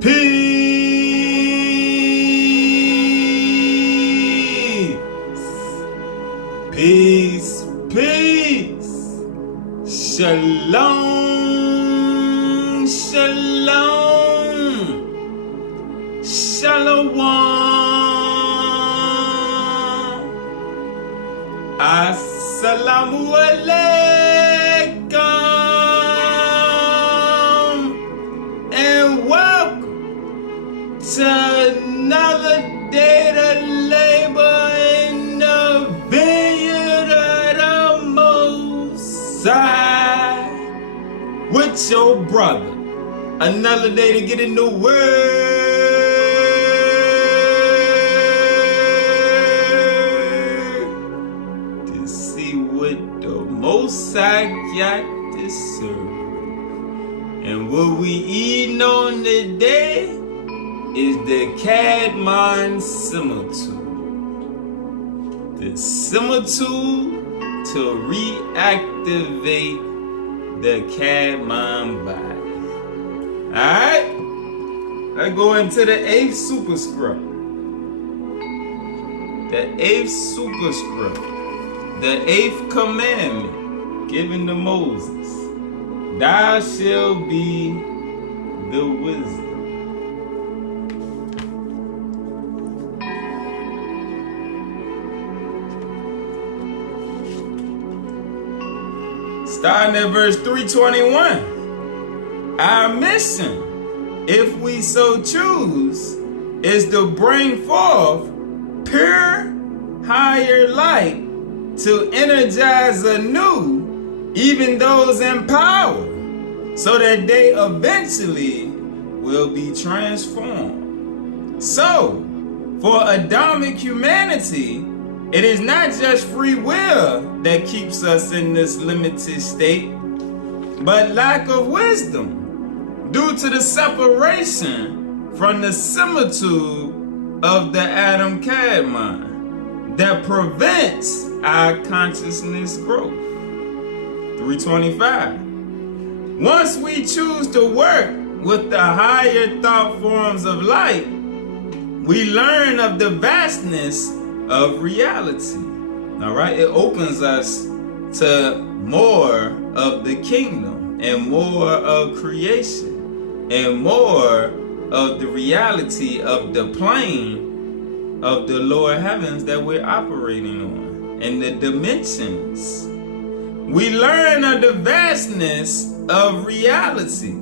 Peace, peace. Shalom, shalom. Shalom. Assalamu alaikum. And welcome to another day to labor in the vineyard of the Most High with your brother. Another day to get in the Word to see what the Most High got to serve. And what we eating on today is the Kadmon Similitude. The similitude to reactivate the Kadmon body. Alright? Let's go into the 8th superscript. The 8th superscript. The 8th commandment given to Moses. Thou shalt be the wisdom. Starting at verse 321. Our mission, if we so choose, is to bring forth pure, higher light to energize anew even those in power, so that they eventually will be transformed. So, for Adamic humanity, it is not just free will that keeps us in this limited state, but lack of wisdom due to the separation from the similitude of the Adam Kadmon that prevents our consciousness growth. 325. Once we choose to work with the higher thought forms of light, we learn of the vastness of reality. All right, it opens us to more of the kingdom and more of creation and more of the reality of the plane of the lower heavens that we're operating on and the dimensions. We learn of the vastness of reality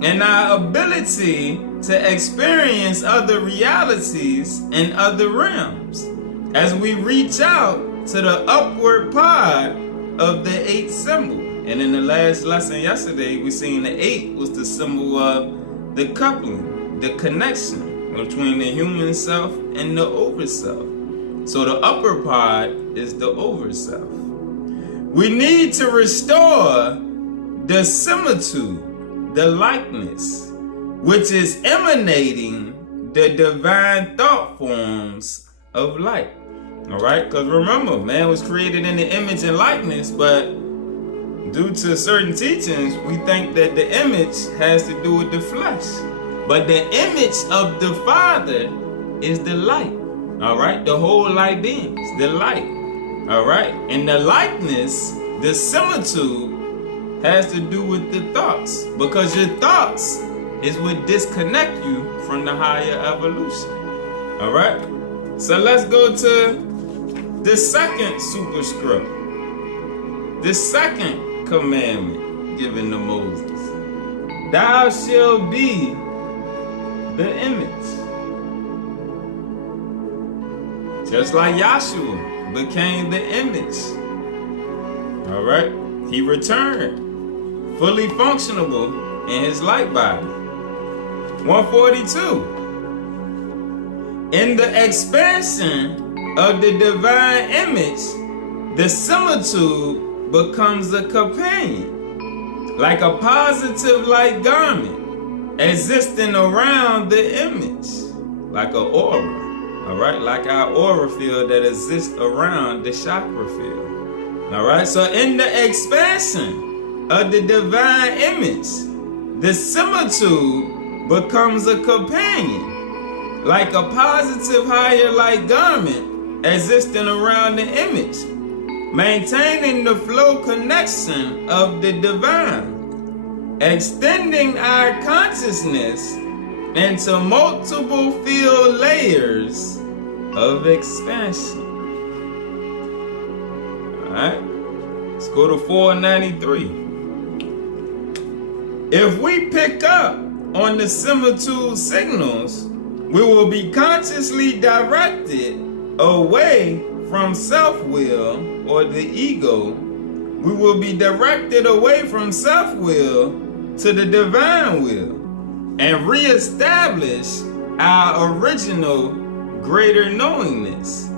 and our ability to experience other realities and other realms as we reach out to the upward part of the 8th symbol. And in the last lesson yesterday, we seen the 8 was the symbol of the coupling, the connection between the human self and the overself. So the upper part is the overself. We need to restore the similitude, the likeness, which is emanating the divine thought forms of light. All right, because remember, man was created in the image and likeness, but due to certain teachings, we think that the image has to do with the flesh. But the image of the Father is the light. All right, the whole light beings, the light. All right, and the likeness, the similitude, has to do with the thoughts, because your thoughts is what disconnect you from the higher evolution. All right, so let's go to the 2nd superscript, the 2nd commandment given to Moses. Thou shalt be the image. Just like Yahshua became the image. All right, he returned fully functionable in his light body. 142. In the expansion of the divine image, the similitude becomes a companion, like a positive light garment existing around the image, like an aura. All right, like our aura field that exists around the chakra field. All right, so in the expansion of the divine image, the similitude becomes a companion, like a positive higher light garment existing around the image, maintaining the flow connection of the divine, extending our consciousness into multiple field layers of expansion. Alright, let's go to 493. If we pick up on the similitude signals, we will be consciously directed away from self-will or the ego. We will be directed away from self-will to the divine will and reestablish our original greater knowingness.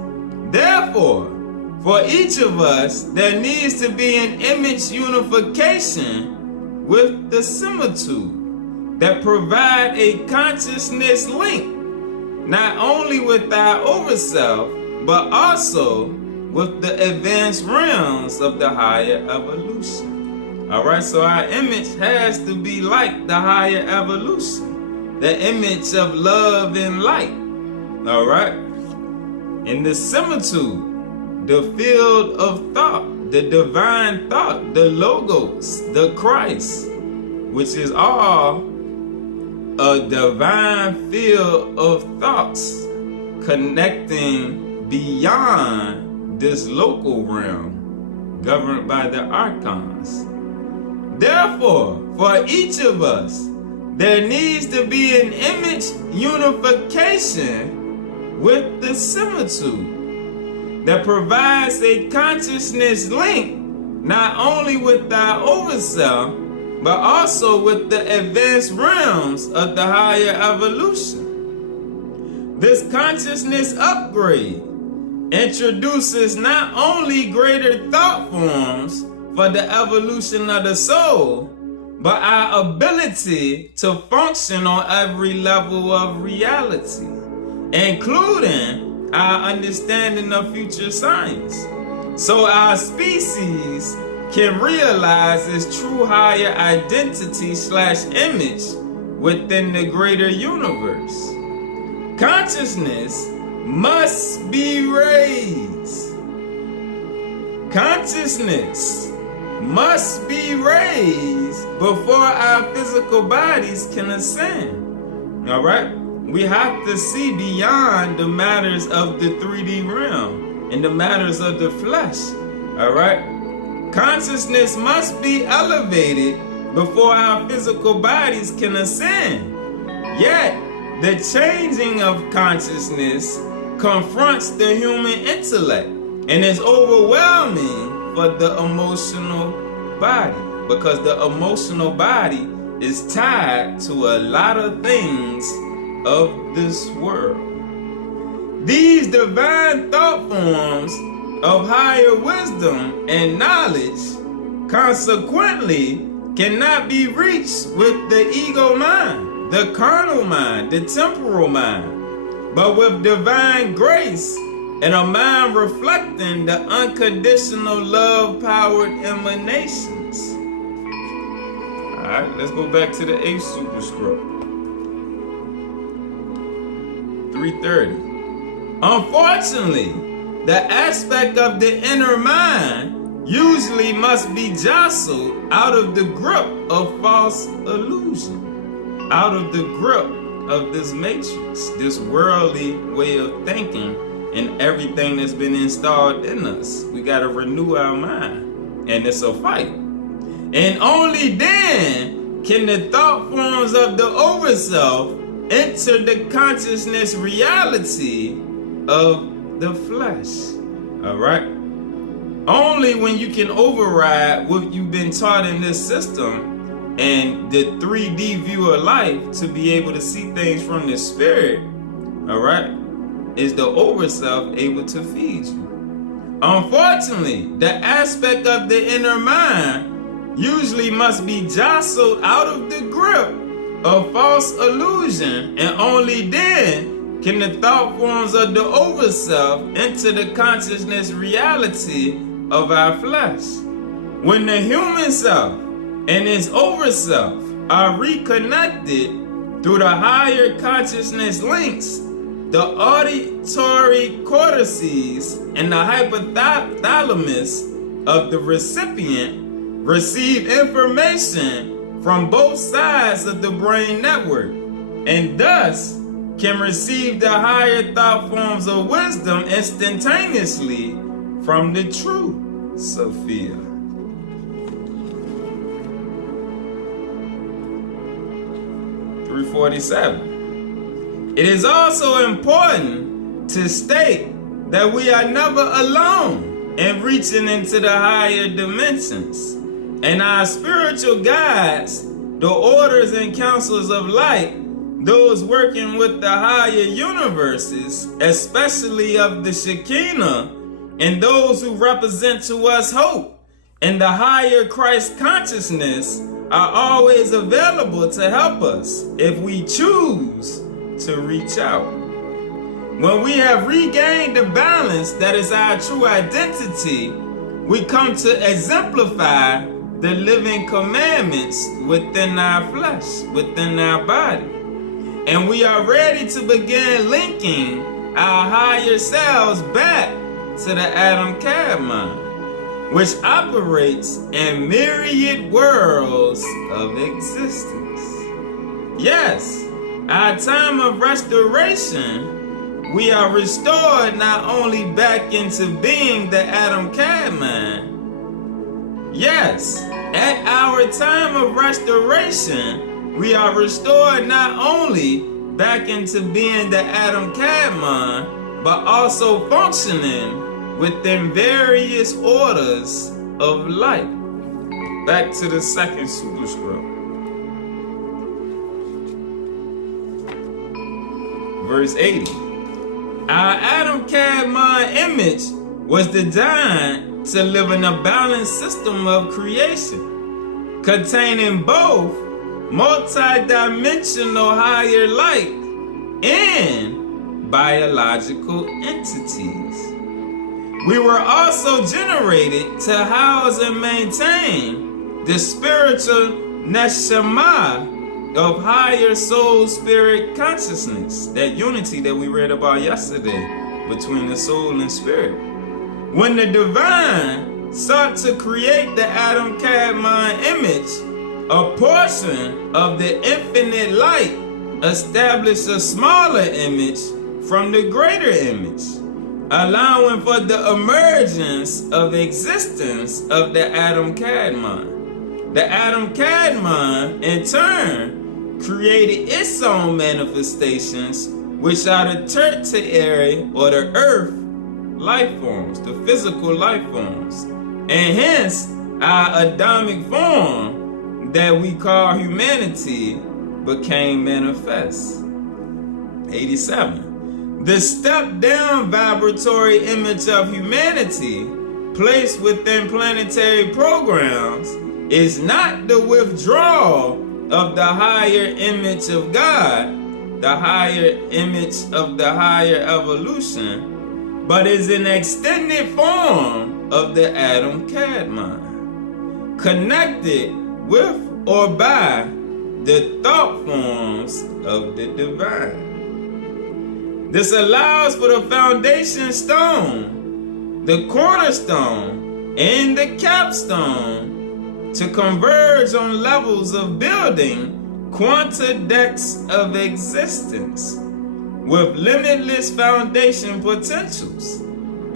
Therefore, for each of us, there needs to be an image unification with the similitude that provide a consciousness link, not only with our overself, but also with the advanced realms of the higher evolution. Alright, so our image has to be like the higher evolution, the image of love and light. Alright, in the similitude, the field of thought, the divine thought, the logos, the Christ, which is all a divine field of thoughts connecting beyond this local realm governed by the archons. Therefore, for each of us, there needs to be an image unification with the similitude that provides a consciousness link not only with our overself, but also with the advanced realms of the higher evolution. This consciousness upgrade introduces not only greater thought forms for the evolution of the soul, but our ability to function on every level of reality, including our understanding of future science, so our species can realize its true higher identity / image within the greater universe. Consciousness must be raised. Consciousness must be raised before our physical bodies can ascend. All right? We have to see beyond the matters of the 3D realm and the matters of the flesh. All right? Consciousness must be elevated before our physical bodies can ascend. Yet, the changing of consciousness confronts the human intellect and is overwhelming for the emotional body, because the emotional body is tied to a lot of things of this world. These divine thought forms of higher wisdom and knowledge consequently cannot be reached with the ego mind, the carnal mind, the temporal mind, but with divine grace and a mind reflecting the unconditional love-powered emanations. All right, let's go back to the 8th superscript. 330. Unfortunately, the aspect of the inner mind usually must be jostled out of the grip of false illusion, out of the grip of this matrix, this worldly way of thinking, and everything that's been installed in us. We got to renew our mind, and it's a fight. And only then can the thought forms of the overself enter the consciousness reality of the flesh. All right? Only when you can override what you've been taught in this system and the 3D view of life to be able to see things from the spirit, all right, is the overself able to feed you. Unfortunately, the aspect of the inner mind usually must be jostled out of the grip of false illusion, and only then can the thought forms of the overself enter the consciousness reality of our flesh. When the human self and its overself are reconnected, Through the higher consciousness links, the auditory cortices and the hypothalamus of the recipient receive information from both sides of the brain network, and thus can receive the higher thought forms of wisdom instantaneously from the true Sophia. It is also important to state that we are never alone in reaching into the higher dimensions, and our spiritual guides, the orders and councils of light, those working with the higher universes, especially of the Shekinah, and those who represent to us hope and the higher Christ consciousness, are always available to help us if we choose to reach out. When we have regained the balance that is our true identity, we come to exemplify the living commandments within our flesh, within our body. And we are ready to begin linking our higher selves back to the Adam Kadmon, which operates in myriad worlds of existence. Yes, our time of restoration, we are restored not only back into being the Adam Kadmon. Yes, at our time of restoration, we are restored not only back into being the Adam Kadmon, but also functioning within various orders of light. Back to the second super scroll. Verse 80. Our Adam Kadmon image was designed to live in a balanced system of creation, containing both multi-dimensional higher light and biological entities. We were also generated to house and maintain the spiritual neshama of higher soul spirit consciousness, that unity that we read about yesterday between the soul and spirit. When the divine sought to create the Adam Kadmon image, a portion of the infinite light established a smaller image from the greater image, allowing for the emergence of existence of the Adam Kadmon. The Adam Kadmon, in turn, created its own manifestations, which are the tertiary or the earth life forms, the physical life forms, and hence our Adamic form that we call humanity became manifest. 87. The step-down vibratory image of humanity placed within planetary programs is not the withdrawal of the higher image of God, the higher image of the higher evolution, but is an extended form of the Adam Kadmon, connected with or by the thought forms of the divine. This allows for the foundation stone, the cornerstone, and the capstone to converge on levels of building quanta decks of existence with limitless foundation potentials.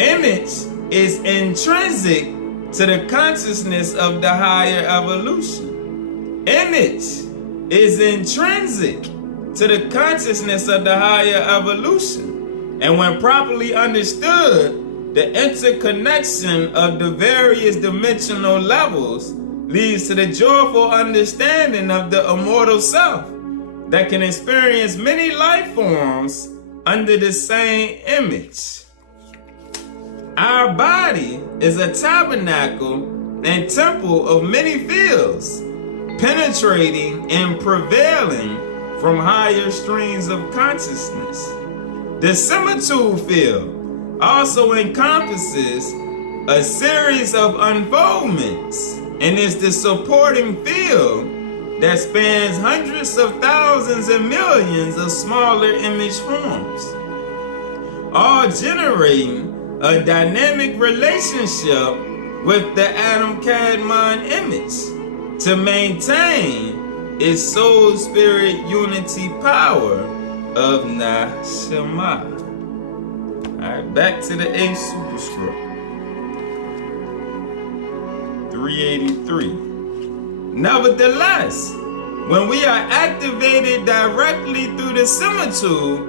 Image is intrinsic to the consciousness of the higher evolution. Image is intrinsic to the consciousness of the higher evolution. And when properly understood, the interconnection of the various dimensional levels leads to the joyful understanding of the immortal self that can experience many life forms under the same image. Our body is a tabernacle and temple of many fields, penetrating and prevailing from higher streams of consciousness. The similitude field also encompasses a series of unfoldments and is the supporting field that spans hundreds of thousands and millions of smaller image forms, all generating a dynamic relationship with the Adam-Kadmon image to maintain its soul-spirit unity power of Nashama. Alright, back to the 8th superscript. 383. Nevertheless, when we are activated directly through the similitude,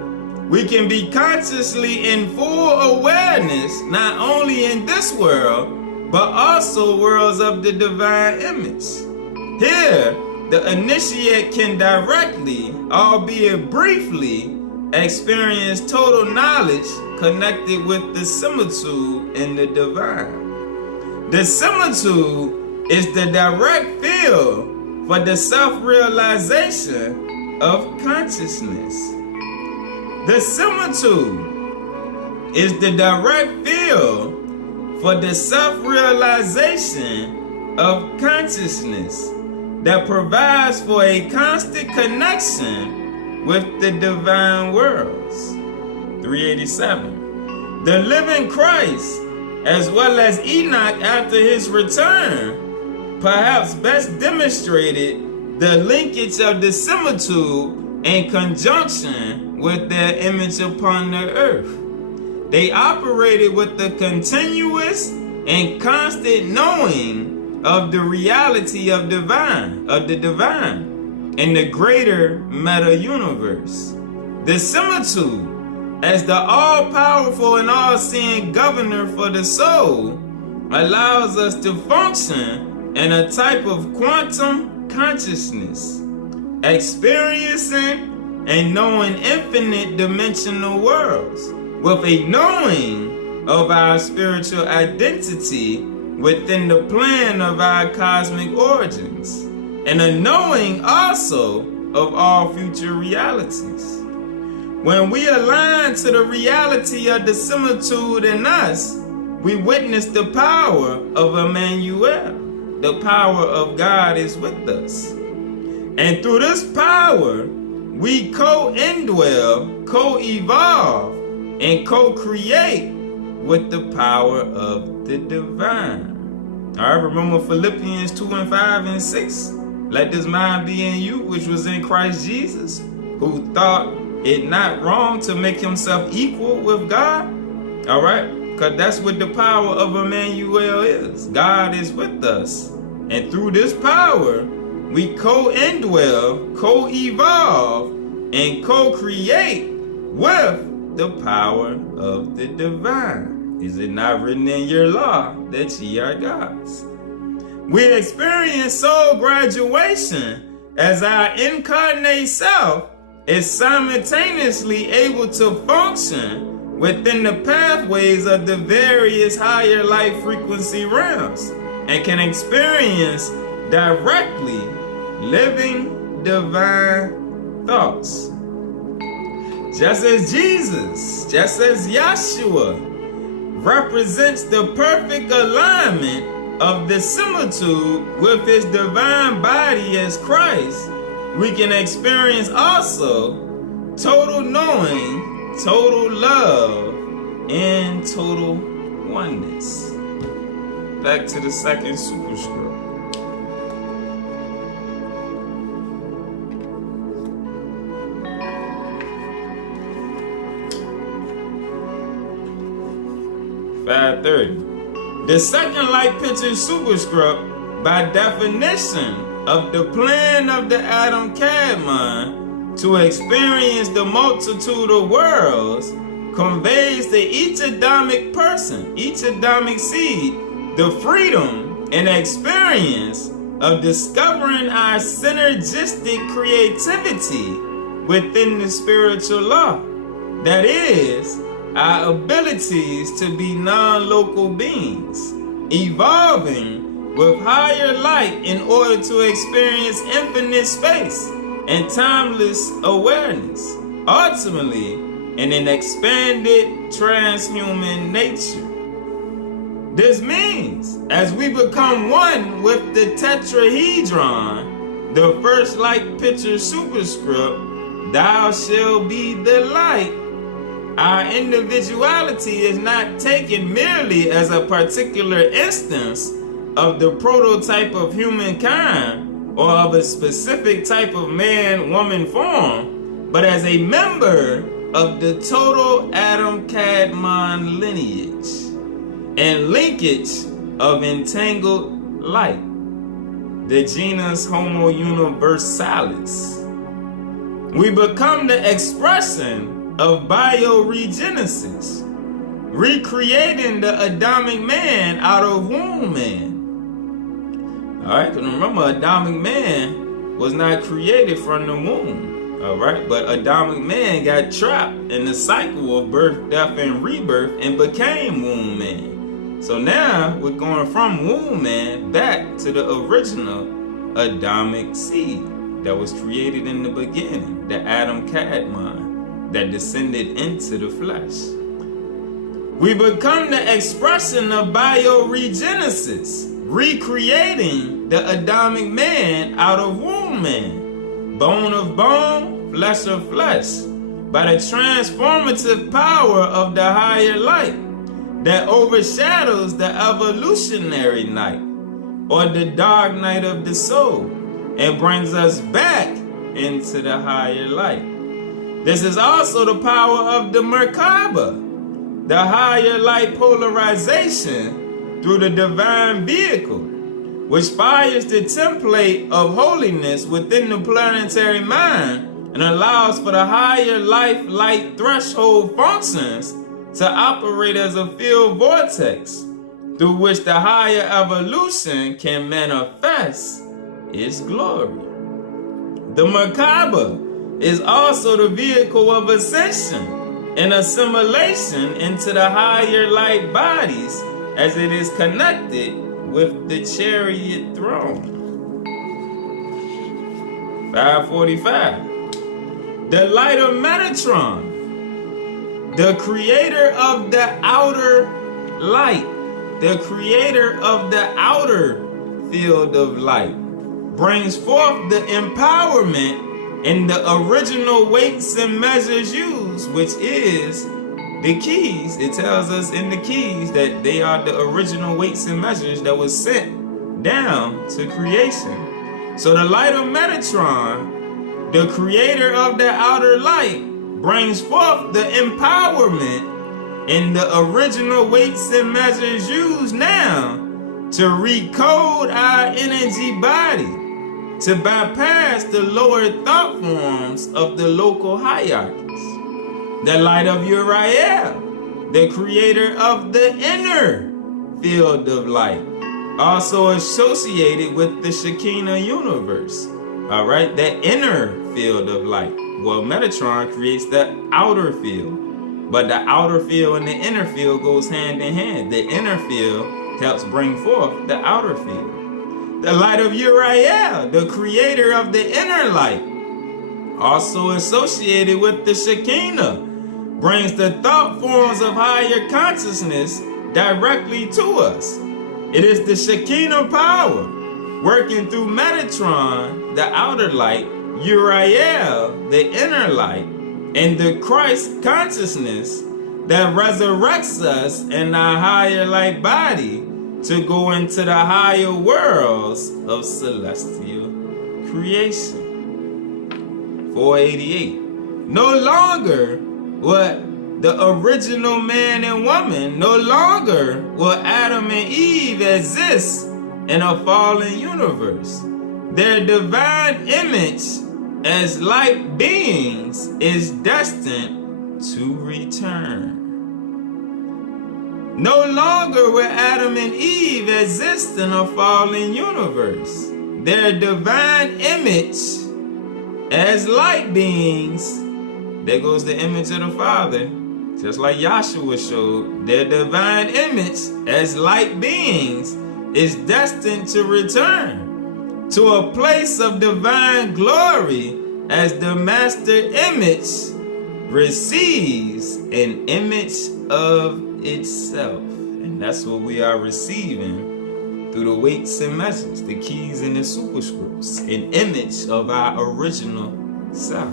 we can be consciously in full awareness, not only in this world, but also worlds of the divine image. Here, the initiate can directly, albeit briefly, experience total knowledge connected with the similitude in the divine. The similitude is the direct field for the self-realization of consciousness. The similitude is the direct field for the self-realization of consciousness that provides for a constant connection with the divine worlds. 387. The living Christ, as well as Enoch after his return, perhaps best demonstrated the linkage of the similitude in conjunction with their image upon the earth. They operated with the continuous and constant knowing of the reality of the divine in the greater meta-universe. The similitude, as the all-powerful and all-seeing governor for the soul, allows us to function in a type of quantum consciousness, experiencing and knowing infinite dimensional worlds, with a knowing of our spiritual identity within the plan of our cosmic origins, and a knowing also of all future realities. When we align to the reality of the similitude in us, we witness the power of Emmanuel. The power of God is with us. And through this power, we co-indwell, co-evolve, and co-create with the power of the divine. All right, remember Philippians 2:5 and 6. Let this mind be in you, which was in Christ Jesus, who thought it not wrong to make himself equal with God. All right, because that's what the power of Emmanuel is. God is with us. And through this power, we co-indwell, co-evolve, and co-create with the power of the divine. Is it not written in your law that ye are gods? We experience soul graduation as our incarnate self is simultaneously able to function within the pathways of the various higher light frequency realms and can experience directly living divine thoughts. Just as Jesus, just as Yahshua represents the perfect alignment of the similitude with his divine body as Christ, we can experience also total knowing, total love, and total oneness. Back to the second superscript. The second light picture superscript, by definition of the plan of the Adam-Kadmon to experience the multitude of worlds, conveys to each Adamic person, each Adamic seed, the freedom and experience of discovering our synergistic creativity within the spiritual law. That is, our abilities to be non-local beings, evolving with higher light in order to experience infinite space and timeless awareness, ultimately in an expanded transhuman nature. This means, as we become one with the tetrahedron, the first like picture superscript, thou shalt be the light. Our individuality is not taken merely as a particular instance of the prototype of humankind or of a specific type of man-woman form, but as a member of the total Adam-Kadmon lineage and linkage of entangled light, the genus Homo universalis. We become the expression of bio-regenesis, recreating the Adamic man out of womb man. Alright, because remember, Adamic man was not created from the womb. Alright, but Adamic man got trapped in the cycle of birth, death, and rebirth and became womb man. So now we're going from womb man back to the original Adamic seed that was created in the beginning, the Adam-Kadmon that descended into the flesh. We become the expression of bio-regenesis, recreating the Adamic man out of womb man, bone of bone, flesh of flesh, by the transformative power of the higher light that overshadows the evolutionary night, or the dark night of the soul, and brings us back into the higher light. This is also the power of the Merkaba, the higher light polarization through the divine vehicle, which fires the template of holiness within the planetary mind and allows for the higher life light threshold functions to operate as a field vortex through which the higher evolution can manifest its glory. The Merkaba is also the vehicle of ascension and assimilation into the higher light bodies as it is connected with the chariot throne. 545. The light of Metatron, the creator of the outer light, the creator of the outer field of light, brings forth the empowerment in the original weights and measures used, which is the keys. It tells us in the keys that they are the original weights and measures that was sent down to creation. So the light of Metatron, the creator of the outer light, brings forth the empowerment in the original weights and measures used now to recode our energy body, to bypass the lower thought forms of the local hierarchies. The light of Uel, the creator of the inner field of light, also associated with the Shekinah universe. Alright, that inner field of light. Well, Metatron creates the outer field, but the outer field and the inner field goes hand in hand. The inner field helps bring forth the outer field. The light of Uel, the creator of the inner light, also associated with the Shekinah, brings the thought forms of higher consciousness directly to us. It is the Shekinah power working through Metatron, the outer light, Uel, the inner light, and the Christ consciousness that resurrects us in our higher light body to go into the higher worlds of celestial creation. 488. No longer will the original man and woman, no longer will Adam and Eve exist in a fallen universe. Their divine image as light beings is destined to return. No longer will Adam and Eve exist in a fallen universe. Their divine image as light beings, there goes the image of the Father, just like Yahshua showed, their divine image as light beings is destined to return to a place of divine glory as the master image receives an image of itself. And that's what we are receiving through the weights and measures, the keys and the superscripts, an image of our original self.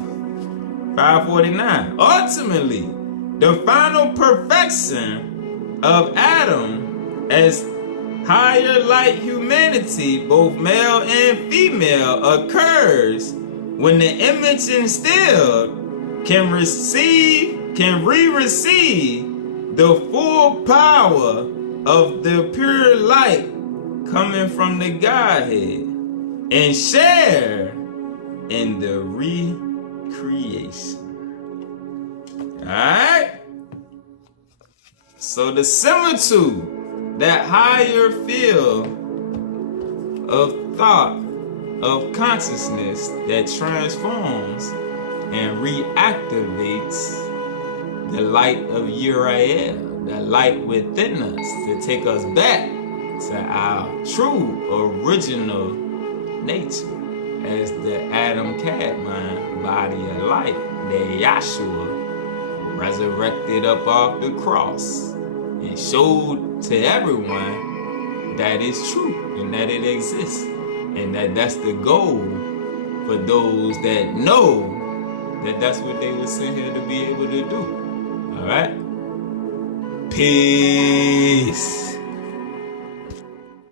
549. Ultimately, the final perfection of Adam as higher light humanity, both male and female, occurs when the image instilled can re-receive the full power of the pure light coming from the Godhead and share in the recreation. Alright? So the similitude, that higher field of thought, of consciousness that transforms and reactivates the light of Uriel, the light within us to take us back to our true original nature as the Adam Kadmon body of light that Yahshua resurrected up off the cross and showed to everyone that it's true and that it exists and that that's the goal for those that know that that's what they were sent here to be able to do. All right? Peace.